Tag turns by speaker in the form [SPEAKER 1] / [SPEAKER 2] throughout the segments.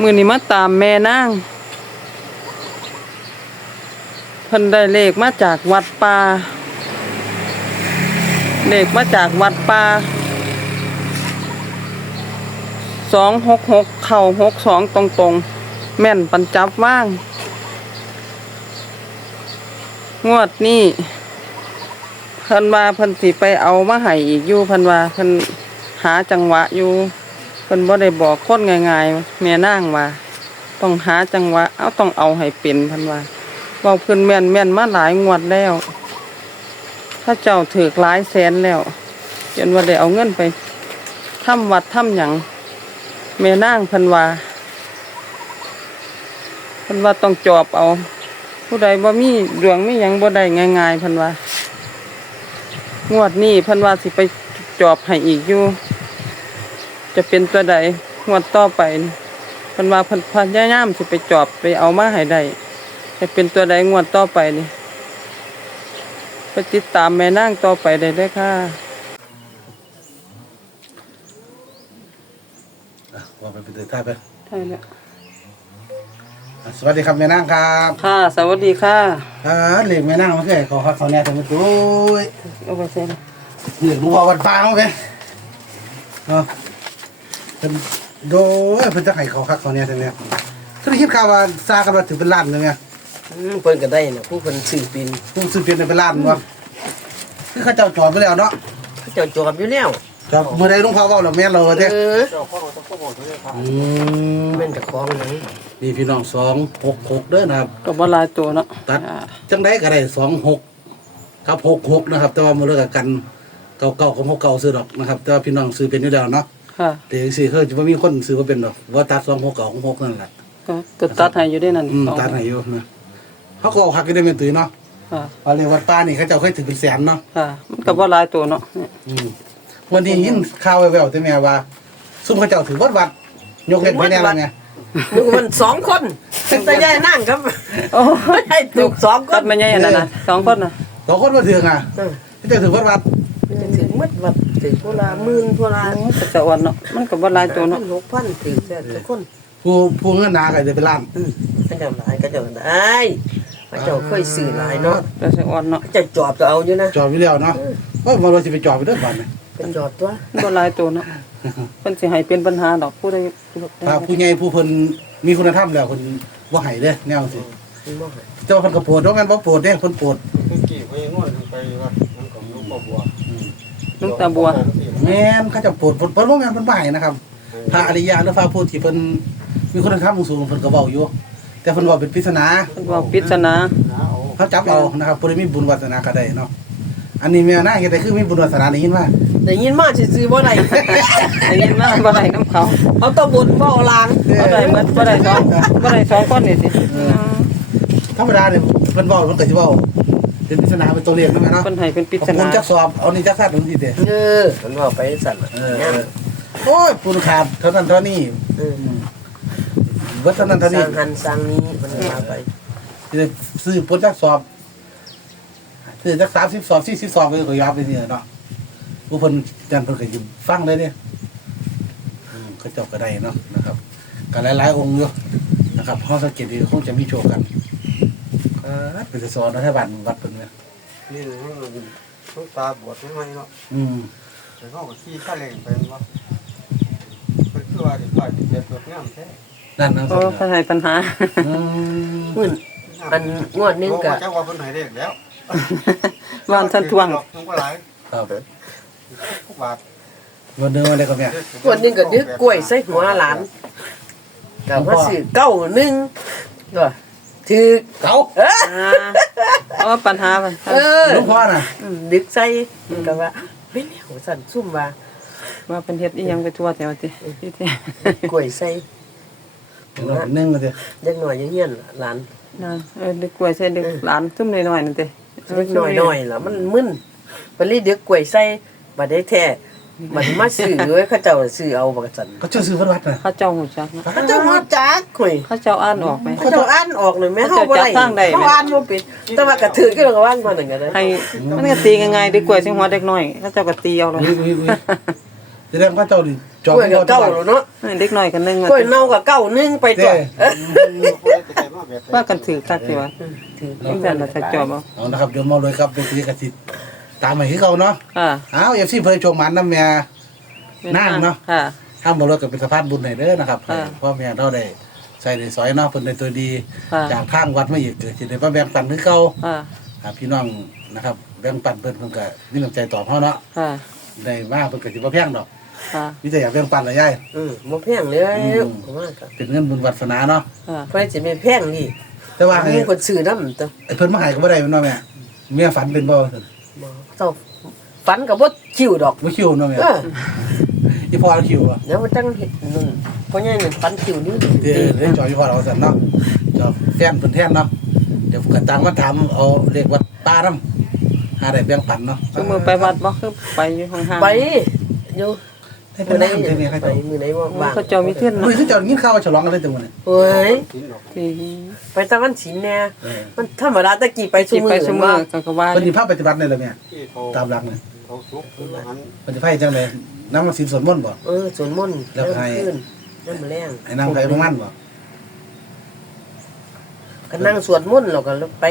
[SPEAKER 1] มือนี้มาตามแม่นางเพิ่นได้เลขมาจากวัดป่าเลขมาจากวัดป่าสองหกหกเข่าหกสองตรงตรงแม่นปันจับว่าง งวดนี้เพิ่นว่าเพิ่นสิไปเอามาให้อีกอยู่เพิ่นว่าเพิ่นหาจังหวะอยู่ เพิ่นบ่ได้บอกคนง่ายๆแม่นางว่า ต้องหาจังหวะเอาต้องเอาให้เป็นเพิ่นว่าเว้าเพิ่นแม่นแม่นมาหลายงวดแล้วถ้าเจ้าถือหลายแสนแล้วจนว่าได้เอาเงินไปทำวัดทำหยังแม่นางเพิ่นว่าเพิ่นว่าต้องจอบเอา ผู้ใดบ่มีดวงมีหยังบ่ได้ง่ายๆเพิ่นว่างวดนี้เพิ่นว่าสิไปจอบให้อีกอยู่ จะเป็นตัวใดงวดต่อไปนี่เพิ่นว่าเพิ่นพยายามสิไปจอบไปเอามาให้ได้จะเป็นตัวใดงวดต่อไปนี่ไปติดตามแม่นางต่อไปได้เลยค่ะ
[SPEAKER 2] อะว่าไปเป็นตัวท่าไป
[SPEAKER 1] ใช่แล้ว
[SPEAKER 2] อะสวัสดีครับแม่นางครับ
[SPEAKER 1] ค่ะ สวัสดีค่ะ
[SPEAKER 2] อ่าเรียกแม่นางมาแค่ขอครับเขาแน่ทำไมตุ้ย
[SPEAKER 1] เอาไปเซ็น
[SPEAKER 2] เรียกหลูกพ่อวัดฟางโอเคเนาะ เป็นโดยเพิ่นจะให้เขาคักเขาแน่ทำไมคือได้คิดข่าวว่าซากันว่าถือเป็นล้านเลยไง
[SPEAKER 3] อืมเพิ่นก็ได้นะผู้เพิ่นซื้อปีน
[SPEAKER 2] ผู้ซื้อเปลี่ยนเป็นล้านวะคือเขาเจ้าจอดไปแล้วเนาะ
[SPEAKER 3] เขาเจ้าจอบอยู่แล้ว
[SPEAKER 2] จอดเมื่อใดหลุงพ่อเว่าเราแม่นเราเด้
[SPEAKER 3] เออ
[SPEAKER 2] อืม
[SPEAKER 3] แม่นเจะคล้าของหนัง
[SPEAKER 2] นี่พี่น้องสองหกหกเด้อนะครับ
[SPEAKER 1] ก็บ่หลายตัวเนาะ
[SPEAKER 2] ตัด
[SPEAKER 1] อ่า
[SPEAKER 2] จังได้ก็ได้สองหกกับหกหกนะครับ แต่ว่ามือเลิกกับกันเก่าเก่ากับหกเก่าซื้อดอกนะครับ แต่ว่าพี่น้องซื้อเป็นอยู่แล้วเนาะ
[SPEAKER 1] ค่ะ
[SPEAKER 2] แต่สี่คือจะไม่มีคนซื้อมาเป็นดอกว่าตัดสองหกเก่าของหกนั่นแหละ
[SPEAKER 1] ก็ก็ตัดให้อยู่ได้นั่น
[SPEAKER 2] อืม
[SPEAKER 1] สอง
[SPEAKER 2] ตัดให้อยู่นะเขาก็เอาหักกันได้เป็นตุ้ยเนาะ
[SPEAKER 1] ค่ะ
[SPEAKER 2] ว่าเรียกวัดป้านี่เขาเจ้าเคยถึงเป็นแสนเนาะ
[SPEAKER 1] ค่ะ มันก็บ่หลายตัวเนาะเนี่ย
[SPEAKER 2] อืมวันนี้ยินข่าวแววๆแต่แม่ว่า ซุ่มเขาเจ้าถือวัดวัดยกเล่นไปแน่แล้วไง
[SPEAKER 3] มึงมันสองคนแต่ยายนั่งครับ
[SPEAKER 1] โอ้
[SPEAKER 3] ให้ถูกสองค
[SPEAKER 1] ตัด
[SPEAKER 3] น
[SPEAKER 1] มาใหญ่อันนั้นน่ะสองคนน่ะ
[SPEAKER 2] สองคนมาถืออะ
[SPEAKER 3] เออ
[SPEAKER 2] เขาเจ้าถือวัดวัด
[SPEAKER 3] มันจะถึงมัดวัด ถึงพวลาหมื่นพวลา
[SPEAKER 1] โอ้ก็จะอ่อนเนาะมันก็บ่หลายตัวเนาะ
[SPEAKER 3] หกพันถึงแต่ทุกคน
[SPEAKER 2] ผู้ผู้เงินหนาก็จะเป็นล้าน
[SPEAKER 3] อืมเขาเจ้าหลายเขาเจ้าได้เขาเจ้าเคยซื้อหลายเนาะ
[SPEAKER 1] ก็จะอ่อนเนาะ
[SPEAKER 3] เขาเจ้าจอบก็เอาอยู่นะ
[SPEAKER 2] จอดไปแล้วเนาะว่ามาเราจะไปจอดไปเด้อบ้านนี่
[SPEAKER 3] เป็นจอบตัว
[SPEAKER 1] บ่หลายตัวเนาะเพิ่นสิให้เป็นปัญหาดอกผู้ใด
[SPEAKER 2] ถ้าผู้ใหญ่ผู้เพิ่นมีคุณธรรมแล้วเพิ่นบ่ให้เด้อแนวสิ
[SPEAKER 3] มันบ่ให้
[SPEAKER 2] เจ้าเพิ่นก็โปรดบ่แม่นบ่โปรดเด้เพิ่นโปรด
[SPEAKER 4] เมื่อกี้ไปนวดไปวัดมันของหลูกพ่อบัว
[SPEAKER 1] ลุงตาบัว
[SPEAKER 2] แม่นเขาจะปรดเพิ่นเพิ่นบ่แม่นเพิ่นบ่ให้นะครับพระอริยะหรือพระผู้ที่เพิ่นมีคุณธรรมสูงเพิ่นก็เว้าอยู่ แต่เพิ่นเว้าเป็นปริศนา
[SPEAKER 1] เพิ่นว่าปริศนา
[SPEAKER 2] เขาจับเอานะครับผู้ใดมีบุญวาสนาก็ได้เนาะอันนี้แม่น่าเฮ็ดได้คือมีบุญวาสนาได้ยินว่า
[SPEAKER 3] ได้ยินมาซื้อๆบ่ได้
[SPEAKER 1] ได้ยินมาบ่ได้น้ำเขา
[SPEAKER 3] เอาแตะบุญบ่เอาลาง
[SPEAKER 1] บ่ได้หมดบ่ได้สองบ่ได้สองคนนี่สิ
[SPEAKER 2] ธรรมดาเนี่ยเพิ่นเว้าเพิ่นก็สิเว้า เป็นปริศนาเป็นตัวเลขนั่นแหละเนาะ
[SPEAKER 1] เพิ่นให้เป็นปริศ
[SPEAKER 2] ขอบคุ
[SPEAKER 1] นา
[SPEAKER 2] ณจักสอบเอานี่จักซัดถึงสิเด้
[SPEAKER 3] เออมันว่าไปสั่นน่ะ
[SPEAKER 2] เออเออโอ้ยปูนขาดเท่านั้นเท่านี้
[SPEAKER 3] เออ
[SPEAKER 2] เบิดเท่านั้น
[SPEAKER 3] ส
[SPEAKER 2] เท่านี้
[SPEAKER 3] ร้างหันสร้างนี้มันว่าไป
[SPEAKER 2] จะซื้อปูนจักสอบซื้อจักสามสิบสอบสี่สิบสอบไปก็ยาวไปเนี่ยเนาะผู้เพิ่นจันเพิ่นก็อยิมฟังเลยเนี่ยอืมก็เจบก็ได้เนาะนะครับก็หลายๆองค์อยู่นะครับเฮาสังเกตดีคงจะมีโชว์กัน ครับเป็นสอนรัฐบาลวัดเพิ่นเนี่ย
[SPEAKER 4] นี่ลูกตาบวชไม่ไหมเนาะ
[SPEAKER 2] อืม
[SPEAKER 4] แต่เขาก็ขี้ข้าเล่งไปว่าเป็นคือว่าที่ฝ่ายที่เจ็บตัวงามแท้
[SPEAKER 2] นั่นนั่น
[SPEAKER 1] โอ้เพิ่นให้ปัญหา
[SPEAKER 2] อืม
[SPEAKER 3] มื่นอันงวดหนึงก็
[SPEAKER 4] เจ้าว่าเพิ่นให้เด็กแล้ว
[SPEAKER 1] บ้านท่านทวง
[SPEAKER 4] ต้องก็หลาย
[SPEAKER 2] ครับ
[SPEAKER 4] ทุกบาท
[SPEAKER 2] วันหนึงวันใดก็แม่
[SPEAKER 3] งวดหนึงก็ดึกกล้วยใส่หัวหลานก็ว่าซื้อเก้าหนึงก็ ถือ
[SPEAKER 2] เก้า
[SPEAKER 3] เออ
[SPEAKER 1] อ่าเอาปัญหาไป
[SPEAKER 3] เออ
[SPEAKER 2] หลวงพ่อน่ะ
[SPEAKER 3] อืมดึกใส่มันก็ว่าเป็นแล้วสั่นซุ่มว่า
[SPEAKER 1] ว่าเป็นเฮ็ดอีหยังไปทั่วแถวติที่แท้
[SPEAKER 3] กล้วยใส่
[SPEAKER 2] หนึ่งก็เด้
[SPEAKER 3] เด็กน้อยอยู่เฮียนหลาน
[SPEAKER 1] นั่นเออเด็กกล้วยใส่เด็กหลานซุ่มน้อยๆนั่นติ
[SPEAKER 3] เด็กน้อยๆล่ะมันมึนไปรีดึกกล้วยใส่บัดได้แท้ บัดมาซื้อเว้ยเขาเจ้าซื้อเอาบักสั่น
[SPEAKER 2] เขาเจ้าซื้อเพิ่นวัดน่ะ
[SPEAKER 1] เขาเจ้าหูจักนะ
[SPEAKER 3] เขาเจ้ามาจักข่อย
[SPEAKER 1] เขาเจ้าอ่านออกไหม
[SPEAKER 3] เขาเจ้าอ่านออกเลยแม่
[SPEAKER 1] เขา
[SPEAKER 3] เฮา
[SPEAKER 1] เจ้า
[SPEAKER 3] บ่ได้
[SPEAKER 1] จับทางใด
[SPEAKER 3] เขาอ่านบ่เป็นแต่ว่ากระถือก็ระวังมานั่นก็ได้
[SPEAKER 1] ให้มันก็ตีง่ายๆเด็กกล้วยสิหัวเด็กน้อยเขาเจ้าก็ตีเอาเลย
[SPEAKER 2] อุ้ยอุ้ยอุ้ยแสดงว่าเจ้านี่จอม
[SPEAKER 3] กล้วยกับเก้าแล้วเนาะ
[SPEAKER 1] เด็กน้อยกันนึง
[SPEAKER 3] กล้วยเน่ากับเก้านึ่งไปตัวเอ้ย
[SPEAKER 1] ว่ากันถือคักสิวะ
[SPEAKER 3] ถือ
[SPEAKER 1] จังซั่นน่ะถ้าจอบเอา
[SPEAKER 2] เอานะครับโยมมาเลยครับเป็นตีกสิทธิ์ ตามมาให้เขาเนาะ
[SPEAKER 1] ค่ะ
[SPEAKER 2] เอาเอฟซีเผยโชงหมันน้ำแม่ นั่งเนาะ
[SPEAKER 1] ค่ะ
[SPEAKER 2] ห้ามบ่รถกับเป็นสะพานบุญให้เด้อนะครับ
[SPEAKER 1] อ่า
[SPEAKER 2] เพราะแม่เราได้ใส่ได้สอยเนาะเพิ่นได้ตัวดี
[SPEAKER 1] ค่ะ
[SPEAKER 2] จากทางวัดมาอีกก็สิได้มาแบ่งปันคือเก่า
[SPEAKER 1] ค่ะ
[SPEAKER 2] อ่าพี่น้องนะครับแบ่งปันเพิ่นเพิ่นก็มีน้ำใจตอบเฮาเนาะ
[SPEAKER 1] ค่ะ
[SPEAKER 2] ได้มาเพิ่นก็สิบ่แพงดอก
[SPEAKER 1] ค่ะ
[SPEAKER 2] มีแต่อยากแบ่งปันละยาย
[SPEAKER 3] อืมบ่แพงเลย
[SPEAKER 2] อืม
[SPEAKER 3] ผมว่าก็
[SPEAKER 2] เป็นเงินบุญวัฒนาเนาะ
[SPEAKER 1] ค่ะ
[SPEAKER 3] เพิ่นสิไม่แพงนี่
[SPEAKER 2] แต่ว่าให้
[SPEAKER 3] มีคนซื้อน้ำตัว
[SPEAKER 2] ไอ้เพิ่นมาให้ก็บ่ได้แม่นบ่แม่เมียฝันเป็นบ่ซั่น
[SPEAKER 3] บ่เจ้าฝันกับบ่คิวดอก
[SPEAKER 2] บ่คิวเนาะแม่
[SPEAKER 3] เออ
[SPEAKER 2] อีพ่อคิวอะ
[SPEAKER 3] เดี๋ยวมันจังเฮ็ดนั่นเพราะงั้นมันฝันคิวนี่
[SPEAKER 2] เดี๋ยวเดี๋ยวจอยอีพ่อเราซั่นเนาะจอแฟนเพิ่นแทนเนาะเดี๋ยวก็ตามมาถามเอาเลขวัดป้านำหาได้แบ่งปันเนาะ
[SPEAKER 1] ซุมือไปวัดบ่คือไปอยู่ห่างๆ
[SPEAKER 3] ไปอยู่
[SPEAKER 2] ได้เป็
[SPEAKER 3] มื้
[SPEAKER 2] น
[SPEAKER 3] อไหน
[SPEAKER 2] น้ำจังได๋ครับ
[SPEAKER 3] ไปมื้อไหนว่าว่าง
[SPEAKER 1] เขาเจ้ามีเทื่อน
[SPEAKER 2] มื้อ
[SPEAKER 1] เนาะ
[SPEAKER 2] คือเจ้ายินข่าวว่าฉลองกันเลยจังมื้อนี้
[SPEAKER 3] เฮ้ย
[SPEAKER 1] ที่
[SPEAKER 3] ไปตะวันฉินแน่
[SPEAKER 2] เออ
[SPEAKER 3] มันธรรมดาตะกี้ไปซุ
[SPEAKER 1] ที่
[SPEAKER 3] มื้
[SPEAKER 1] ไป
[SPEAKER 3] อ
[SPEAKER 1] ซุมือ
[SPEAKER 3] ว่า
[SPEAKER 1] ก็ก็ว่า
[SPEAKER 2] เพิ่นสิพาปฏิบัติได้ล่ะแม่ตามหลักนี่
[SPEAKER 4] เขาสุกคือหัน
[SPEAKER 2] เพิ่นสิพาจังได๋นำมาศีลสวดมนต์บ่
[SPEAKER 3] เออสวนมนต์
[SPEAKER 2] แล้วให้
[SPEAKER 3] ขึ้นน้ำแรง
[SPEAKER 2] ให้นางไผบ่มันบ่
[SPEAKER 3] ก็นั่งสวดมนต์แล้วก็ไป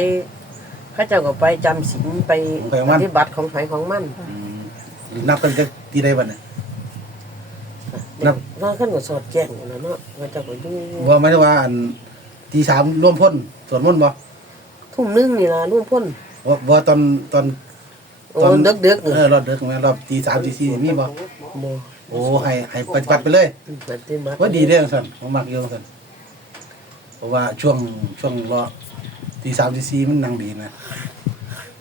[SPEAKER 3] พระเจ้าก็ไปจำศีลไปปฏิบัติของไผของมัน
[SPEAKER 2] อืมนับกันจะตีได้บัดนี้ค รับ
[SPEAKER 3] นอกขึ้นก็สอดแจ้งอยู่แล้วเนาะพระเจ้าก็อยู่
[SPEAKER 2] บ่หมายถึงว่าอันตีสามร่วมพ้นสวดมนต์บ่
[SPEAKER 3] ทุ่มหนึงนี่ล่ะร่วมพ้น
[SPEAKER 2] บ่บ่ตอนตอน
[SPEAKER 3] โอ้เด็กๆ
[SPEAKER 2] เอ
[SPEAKER 3] นี่
[SPEAKER 2] อรอบดึกแม่รอบตีสามตีสี่นี่มีบ่
[SPEAKER 3] บ่
[SPEAKER 2] โอ้ให้ให้ปฏิบัติไปเลย
[SPEAKER 3] ปฏิบัติ
[SPEAKER 2] ว่าดีเด้อซั่นผมมักอยู่ซั่นเพราะว่าช่วงช่วงรอตีสามตีสี่มันนั่งดีนะ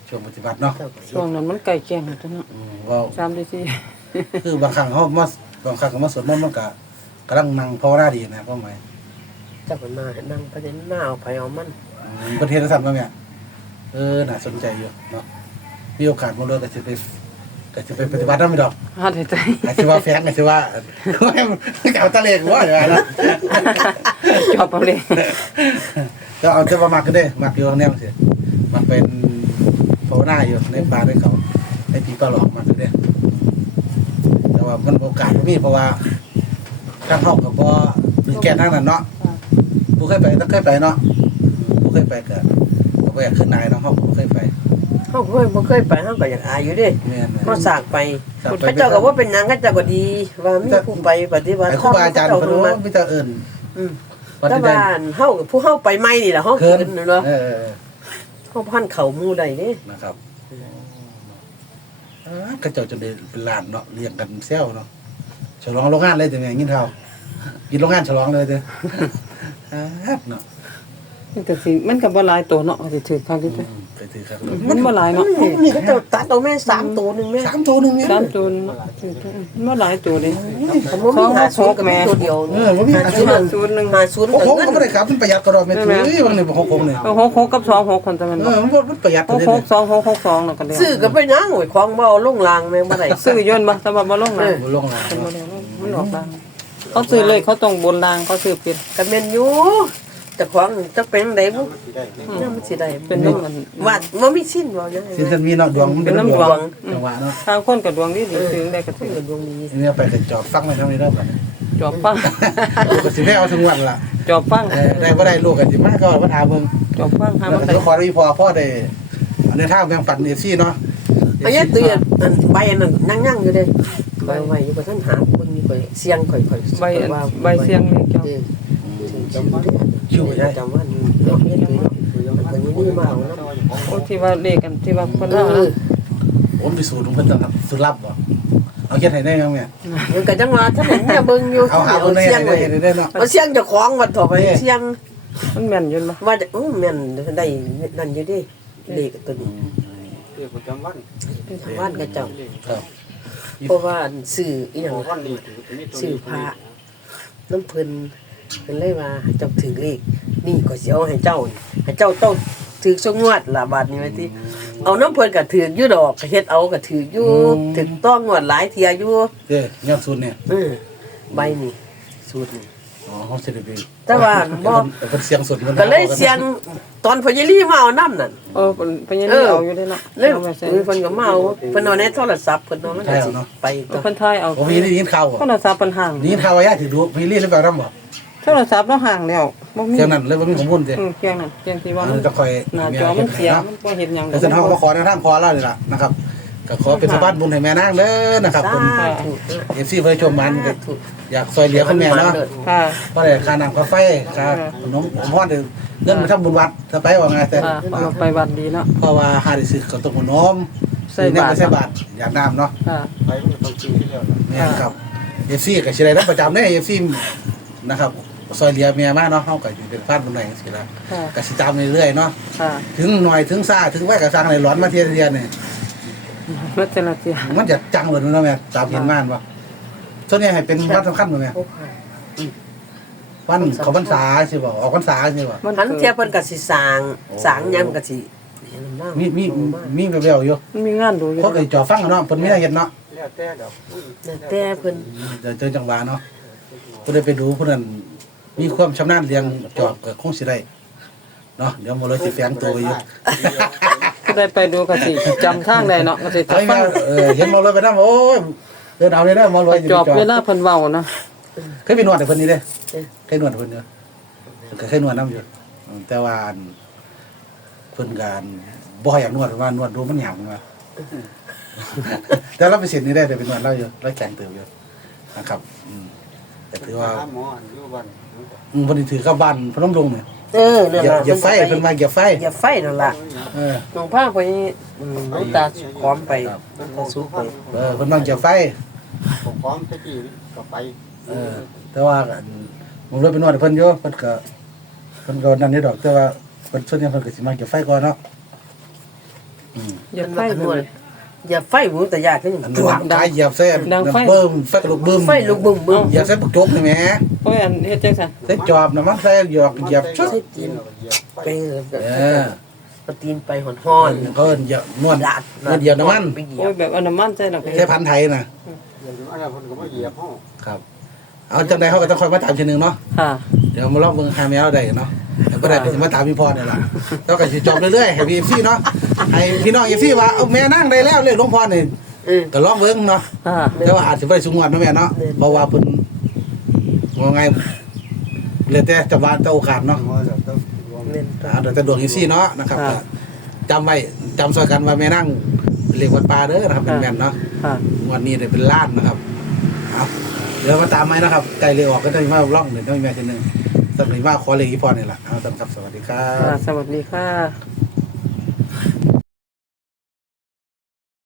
[SPEAKER 2] ช่วงปฏิบัติเนาะ
[SPEAKER 3] เจ้าก็
[SPEAKER 1] ช่วงนั้นมันใกล้แจ้งแล้วจ้ะเนาะ
[SPEAKER 2] อืมเว่า
[SPEAKER 1] 3ที่สี่
[SPEAKER 2] คือบางครั้งเฮามา บางครั้งก็มาสวดมนต์มันก็กำลังนั่งภาวนาดีนะพ่อหมาย
[SPEAKER 3] เจ้าก็มานั่งประเด็นหน้าเอาไปเอามัน
[SPEAKER 2] อืมประเทศสั่นบ่แม่เออน่าสนใจอยู่เนาะมีโอกาสบ่เลยก็สิไปก็สิไปปฏิบัตินำดอก
[SPEAKER 1] หาได้ใจ
[SPEAKER 2] อาจจะว่าแฟงอาจจะว่าจะเอาตะเลกว่าอย่างนั้นนะ
[SPEAKER 1] จอบเอาเลย
[SPEAKER 2] ก็เอาจะมามักกันเด้มักอยู่ข้างแนวสิมักเป็นภาวนาอยู่ในป่าในเขาในปีปลาหลอกมักกันเด้แต่ ว่ามันโอกาสบ่มีเพราะว่าทางห้องกับพอมีแก่ทางนั้นเนาะผู้เคยไปต้องเคยไปเนาะผู้เคยไปก็ก็บ่อยากขึ้นนายเนาะห้องบ่เคยไป
[SPEAKER 3] เฮาเคยบ่เคยไปเฮาก็อยากอายอยู่เด้
[SPEAKER 2] แม่น
[SPEAKER 3] เฮาสากไป
[SPEAKER 2] สากไป
[SPEAKER 3] พระเจ้าก็ว่าเป็นหยังพระเจ้าก็ดี ว่ามีผู้ไปปฏิบัติ
[SPEAKER 2] ไอ้ครูบาอาจารย์
[SPEAKER 3] เจ้
[SPEAKER 2] เพิ่น
[SPEAKER 3] รู้
[SPEAKER 2] ว่ามีแต่เอิ้น
[SPEAKER 3] อืม
[SPEAKER 2] วัด
[SPEAKER 3] แต่
[SPEAKER 2] ใด
[SPEAKER 3] ว่าเฮาผู้เฮาไปใหม่นี่ล่ะเฮา
[SPEAKER 2] เคิ
[SPEAKER 3] ขึ้
[SPEAKER 2] น
[SPEAKER 3] นเนาะ
[SPEAKER 2] เออเออ
[SPEAKER 3] เฮาพันเข้าหมู่ได้เด้
[SPEAKER 2] นะครับอ่า ก็เจ้าจะได้เป็นลานเนาะเลี้ยงกันเซลเนาะฉลองโรงงานเลยแต่เนี่ยยินเท่ากินโรงงานฉลองเลยเด้ออ่าเนาะ
[SPEAKER 1] มันก็สิมันก็บ่หลายตัวเนาะสิถือคักที่
[SPEAKER 2] อืมไปถือครับ
[SPEAKER 1] มันบ่หลายเนาะ
[SPEAKER 3] นี่เขาเจ้าตัดเอาแม่สามตัวหนึงแม่
[SPEAKER 2] สามตัวหนึ่งเนี่ย
[SPEAKER 1] สามตัวเนาะถือคักมันบ่หลายตัวเลย
[SPEAKER 3] ผมว่ามีหาศูนย์กับมีตัวเดียว
[SPEAKER 2] เออว่ามีอาชีพ
[SPEAKER 1] ห้าศูนย์หนึ่ง
[SPEAKER 3] หาศูนย์
[SPEAKER 2] โอ้
[SPEAKER 3] กับ
[SPEAKER 2] โห
[SPEAKER 3] เงิน
[SPEAKER 2] ก็ไม่ได้ครับมันประหยัดกระดอกเม็ดถุยบางเนี่ยบอกหกหกเนี่ย
[SPEAKER 1] เอาหกหกกับสองหกคนแต่มัน
[SPEAKER 2] เออมันมันประหยัด
[SPEAKER 1] ห
[SPEAKER 2] ตัว
[SPEAKER 1] ก
[SPEAKER 2] เดีย
[SPEAKER 1] ห
[SPEAKER 2] ว
[SPEAKER 1] กสองหกหกสองแล้วก็เดียว
[SPEAKER 3] ซื้อก็ไปยังโอ้ยของบ่เอาลงรางแม่งบ่ได้
[SPEAKER 1] ซื้อยนต์บ่แต่ว่าบ่ลงนะ
[SPEAKER 2] มันลงแล้ว
[SPEAKER 1] เป็นบ่ได้ลงมันออกล่างเขาซื้อเลยเขาต้องบนรางเขาซื้อเป็น
[SPEAKER 3] ก็แม่นอยู่ แต่ของจะเป็นจังไดบ่
[SPEAKER 4] สิได้
[SPEAKER 3] เนี่ยมันสิได้
[SPEAKER 1] เป็นน้ำมัน
[SPEAKER 3] ว่าบ่มีสิ้นบ่ยังไง
[SPEAKER 2] สิท่านมีเนาะดวงมันเป็น
[SPEAKER 1] เป็น
[SPEAKER 2] น้ำ
[SPEAKER 1] น้ำ
[SPEAKER 2] ด
[SPEAKER 1] ด
[SPEAKER 2] ว
[SPEAKER 1] ว
[SPEAKER 2] ง
[SPEAKER 1] ง
[SPEAKER 2] จังหวะเนาะ
[SPEAKER 1] ทางคนกับดวงดีดีซื้อได้ก็
[SPEAKER 3] เพิ่
[SPEAKER 1] ซื้
[SPEAKER 3] น
[SPEAKER 1] อ
[SPEAKER 3] ก็ดวงดี
[SPEAKER 2] อันนี้ไปกันจอบฟังไปทำนี้เริ่มก่อน
[SPEAKER 1] จอบฟัง
[SPEAKER 2] ก็สิไม่เอาทั้งวันละ
[SPEAKER 1] จอบฟัง
[SPEAKER 2] เออได้บ่ได้ลูกกันสิมาก็มาถามเบิ่ง
[SPEAKER 1] จอบฟังหา
[SPEAKER 2] แล้ว
[SPEAKER 1] มัน
[SPEAKER 2] ก็
[SPEAKER 1] ได้
[SPEAKER 2] ขอรีพอพ่อได้ในทางแบ่งปันเอฟซีเนาะ
[SPEAKER 3] อันนี้ตื่นอันใบอันนั้นยั่งๆอยู่เด้ใบไว้อยู่บ่ทันหาเบิ่งนี่ข่อยเสียงข่อยข่อย
[SPEAKER 1] ใบอันใบเสียงนี่เจ้า
[SPEAKER 3] เออ จำวันอยู่ได้จำวันเนาะเฮ็นนี่มาเอา
[SPEAKER 1] ที่ว่าเลขกันที่ว่าเพิ่น
[SPEAKER 3] เอ
[SPEAKER 1] เล่า
[SPEAKER 3] อ
[SPEAKER 1] นะ
[SPEAKER 2] ผมไปสูตรของเพิ่นครับสูตรลับบ่เอาเฮ็ดให้ได้ยังแม่
[SPEAKER 3] มันก็จังว่าถ้าเห็นเนี่ยเบิ่งอยู่
[SPEAKER 2] เอาหาเพิ่นได้
[SPEAKER 3] เสียง
[SPEAKER 2] ให้
[SPEAKER 3] ไว้
[SPEAKER 2] ได้ได้เนาะ
[SPEAKER 3] เอาเสียงเจ้าของวัดต่อไปเสียง
[SPEAKER 1] มันแม่นอยืนบ่
[SPEAKER 3] ว่าจะอู้อแม่นได้นั่นอยู่ดิเลขตัวนี้
[SPEAKER 4] เรียกประจำวัน
[SPEAKER 3] บ้านกระเจ้า
[SPEAKER 2] ครับ
[SPEAKER 3] เพราะว่าซื้ออีหยัง
[SPEAKER 4] วันนี้ถือเป็นตัว
[SPEAKER 3] ซื้อพระน้ำเพิ่น เพิ่นเลยว่าให้เจ้าถือเลขนี่ก็สิเอาให้เจ้านี่ให้เจ้าต้องถือสงวดละบาดนี้ไว้ที่เอาน้ำเพิ่นก็ถืออยู่ดอกก็เฮ็ดเอาก็ถืออยู่ถึงต้องงวดหลายเที่ยอยู่
[SPEAKER 2] เด้อยอดสูตรเนี่ย
[SPEAKER 3] เออใบนี่สูตรนี่
[SPEAKER 2] ออ๋อเขาสิได้ไป
[SPEAKER 3] แต่ว่าบ่
[SPEAKER 2] เพิ่นเสียงสดพิ่น
[SPEAKER 3] ก็เลยเสียงตอนพญาลีมาเอาน้ำนั่น
[SPEAKER 1] เออเพิ่นเพิ่นยัง
[SPEAKER 3] เอ
[SPEAKER 1] ได้
[SPEAKER 3] อ
[SPEAKER 1] เอาอยู่เด้เนาะ
[SPEAKER 3] เลย
[SPEAKER 1] เอาไปใส่
[SPEAKER 3] เพิ่นก็มาเอาเพิ่นเอาในโทรศัพท์เพิ่นเอามันก็สิไป
[SPEAKER 1] เอ
[SPEAKER 3] ตั
[SPEAKER 1] อ
[SPEAKER 3] ว
[SPEAKER 1] เพิ่นถ่ายเอา
[SPEAKER 2] โอ้พี่ได้ยินข่าวบ่
[SPEAKER 1] โทรศัพท์เพิ่นห่าง
[SPEAKER 2] ได้ยินข่าวว่าญาติถือดูพี่รีหรือเปล่านำบ่
[SPEAKER 1] โทรศัพท์เราห่างแล้วบ่มี
[SPEAKER 2] เสียงนั้นเลยบ่มีข้อมูลสิ
[SPEAKER 1] อืมเพียงนั้นเพียงที่ว่า
[SPEAKER 2] อัน
[SPEAKER 1] มัน
[SPEAKER 2] นี้จะคอย
[SPEAKER 1] หน้าจอมันเสียมันบ่เห็นหยัง
[SPEAKER 2] แต่เส้นเฮาก็ขอในทางขอแล้วนี่ล่ะนะครับก็ขอเป็นสะพานบุญให้แม่นางเด้อนะครับเพิ่น
[SPEAKER 3] สาธุ
[SPEAKER 2] FC เพิ่นชมมันก็อยากซอยเหลือคุณแม่เนาะ
[SPEAKER 1] ค่ะ
[SPEAKER 2] เพราะได้ค่าน้ำค่าไฟค่าขนมผมพอดเงินไปทำบุญวัดถ้าไปว่าไงแต่
[SPEAKER 1] ค่ะเอาไปวันดีเนาะ
[SPEAKER 2] เพราะว่าหาได้ซื้อข้าวต้มขนม
[SPEAKER 1] ใส่บาตร
[SPEAKER 2] ใส่บาตรอยากน้ำเนาะ
[SPEAKER 1] ค่ะ
[SPEAKER 4] ไปมันก็ต้องกินที่แล้วล่ะ
[SPEAKER 2] เนี่ยครับเอฟซีกับชิไรรับประจำเนี่ยเอฟซีนะครับ ซอยเหลียเมียมากเนาะเฮาก็อยู่เป็นฟาดบนไหนสิละ
[SPEAKER 1] ค่ะ
[SPEAKER 2] ก็สิตามเรื่อยๆเนาะ
[SPEAKER 1] ค่ะ
[SPEAKER 2] ถึงหน่อยถึงซ่าถึงไว้กับสร้างในร้อนมาเทียเทียเนี่ย
[SPEAKER 1] มันจะละเจีย
[SPEAKER 2] มันจะจังเลยเนาะแม่ตามเห็นม่านบ่ส่วนนี้ให้เป็นวันสำคัญบ่แม่วันเขาพรรษาสิบ่ออกพรรษาสิบ่
[SPEAKER 3] หันเทียเพิ่นก็สิสร้างสร้างหยังก็สิเห็นบ้าง
[SPEAKER 2] มีมีมีแววๆอยู่
[SPEAKER 1] มันมีงานดูอยู่
[SPEAKER 2] เพราะเคยจ่อฟังกันเนาะเพิ่นมีได้เห็นเนาะ
[SPEAKER 4] แล้วแต่ดอก
[SPEAKER 3] แต่เพิ่น
[SPEAKER 2] เดี๋ยวเจอจังหวะเนาะผู้ใดไปดูผู้นั้น มีความชำนาญเรียงจอบก็คงสิได้เนาะเดี๋ยวบ่เลยสิแฝงตัวไว้อยู่
[SPEAKER 1] ก็ได้ไปดูก็สิจำทางได้เนาะก็สิ
[SPEAKER 2] เฮ้ย
[SPEAKER 1] ฟั
[SPEAKER 2] แม่
[SPEAKER 1] ง
[SPEAKER 2] เออเห็นหมอรวยไปนั่งโอ้ยเดินเอาเลยนะหมอรวย
[SPEAKER 1] จอบเวลาเพิ่นเว้านะ
[SPEAKER 2] เคยไปนวดแต่คนนี้เด้เคยนวดคนเดียวก็เคยนวดน้ำอยู่แต่ว่าอันเพิ่นการบ่อยากนวดว่านวดดูมันหยาบมาแต่เราไปเสร็จนี่ได้แต่เป็นนวดเราอยู่เราแข็งเติมอยู่นะครับอืมแต่ถือว่า
[SPEAKER 4] หมออันอยู่บ้านมันก็
[SPEAKER 2] อืมพอดีถือเข้าบ้านพนมดงเนี่ย
[SPEAKER 3] เออนั่น
[SPEAKER 2] อย่า
[SPEAKER 3] ล่ะ
[SPEAKER 2] อย่าไฟเพิ่นมาอย่าไฟ
[SPEAKER 3] อย่าไฟนั่นล่ะ
[SPEAKER 2] เออ
[SPEAKER 3] หลวงพ่อไปอืมหลวงตาขอมไปหลวงตาสุไป
[SPEAKER 2] เออเพิ่นต้องอย่าไฟ
[SPEAKER 4] ผมพร้อมไปกี่ก็ไป
[SPEAKER 2] เออ แต่ว่าอันผมเลยไปนวดให้เพิ่นอยู่เพิ่นก็เพิ่นก็นั่นนี่ดอกแต่ว่าเพิ่นส่วนใหญ่เพิ่นก็สิมาเก็บไฟก่อนเนาะอืม
[SPEAKER 1] อย่า
[SPEAKER 3] เพิ่น
[SPEAKER 1] ไฟ
[SPEAKER 3] ว่า
[SPEAKER 1] เพิ่
[SPEAKER 3] นวด
[SPEAKER 1] น
[SPEAKER 3] อย่าไฟหมูแต่ยากคือหยัง
[SPEAKER 2] อัน
[SPEAKER 3] ต
[SPEAKER 2] นี้
[SPEAKER 3] ว
[SPEAKER 2] ดังกายเหยียบเส้น
[SPEAKER 1] ดังไฟ
[SPEAKER 2] เบิ่มไฟกระลุกบึ้ม
[SPEAKER 3] ไฟลูกบึ้มบึ้ม
[SPEAKER 2] เหยียบเส้นปกจกนี่แหม
[SPEAKER 1] โอ้ยอันเฮ็ดจังซั่น
[SPEAKER 2] ใส่จอบน่ะมันใส่หยอกเหยียบชุด
[SPEAKER 3] ใช่จริง
[SPEAKER 4] เหยียบไป
[SPEAKER 3] ไป
[SPEAKER 2] เออ
[SPEAKER 3] เอาตีนไปหอนห้อน
[SPEAKER 2] เขาเอิ้นเหยียบนวด
[SPEAKER 3] ดาด
[SPEAKER 2] นวดเหยียบน้ำมัน
[SPEAKER 3] ไปเหยีย
[SPEAKER 1] โอ้ย
[SPEAKER 3] บ
[SPEAKER 1] แบบเอาน้ำมันใส่แล้วก็
[SPEAKER 2] ใช้พันธุ์ไทยน่ะ
[SPEAKER 4] เหยียบอะไรคนก็มาเหยียบห้อง
[SPEAKER 2] ครับ เอาจังใดเขาก็ต้องคอยมาตามทีนึงเนาะ
[SPEAKER 1] ค่ะ
[SPEAKER 2] เดี๋ยวมาลองเบิ่งหาแมวได้เนาะแล้วก็ได้ก็สิมาตามพี่พรนี่ล่ะแล้วก็สิจอบเรื่อยๆให้พี่พี่เนาะให้พี่น้องอีพี่ว่าเอาแม่นั่งได้แล้วเรียกหลวงพ่อนี่
[SPEAKER 3] เออ
[SPEAKER 2] ก็ลองเบิ่งเนาะ
[SPEAKER 1] ค่ะ
[SPEAKER 2] แต่ว่าอาจจะไม่ได้สูงวัดนะแม่เนาะ
[SPEAKER 3] แม่น
[SPEAKER 2] เพราะว่าเพิ่นว่าไงเหลือแต่จังหวะแต่โอกาสเนาะ
[SPEAKER 4] ว่าจะต้องรวม
[SPEAKER 3] เล่น
[SPEAKER 2] อ่าเดี๋ยวจะดวงอีซี่เนาะนะครับก็จำไว้จำซอยกันว่าแม่นั่งเรียกวัดป่าเด้อนะครับเป็นแม่นเนาะ
[SPEAKER 1] ค่ะ
[SPEAKER 2] งวันนี้ได้เป็นล้านนะครับเอา เดี๋ยวมาตามไหมนะครับไกลเลยออกก็ต้องมาล่องเดี๋ยวต้องมีแม่ทีหนึ่งสำหรับว่าขอเลยอีพอนี่แหละเอาสำหรับสวัสดีครั
[SPEAKER 1] ค่ะ
[SPEAKER 2] บ
[SPEAKER 1] สวัสดีค่ะ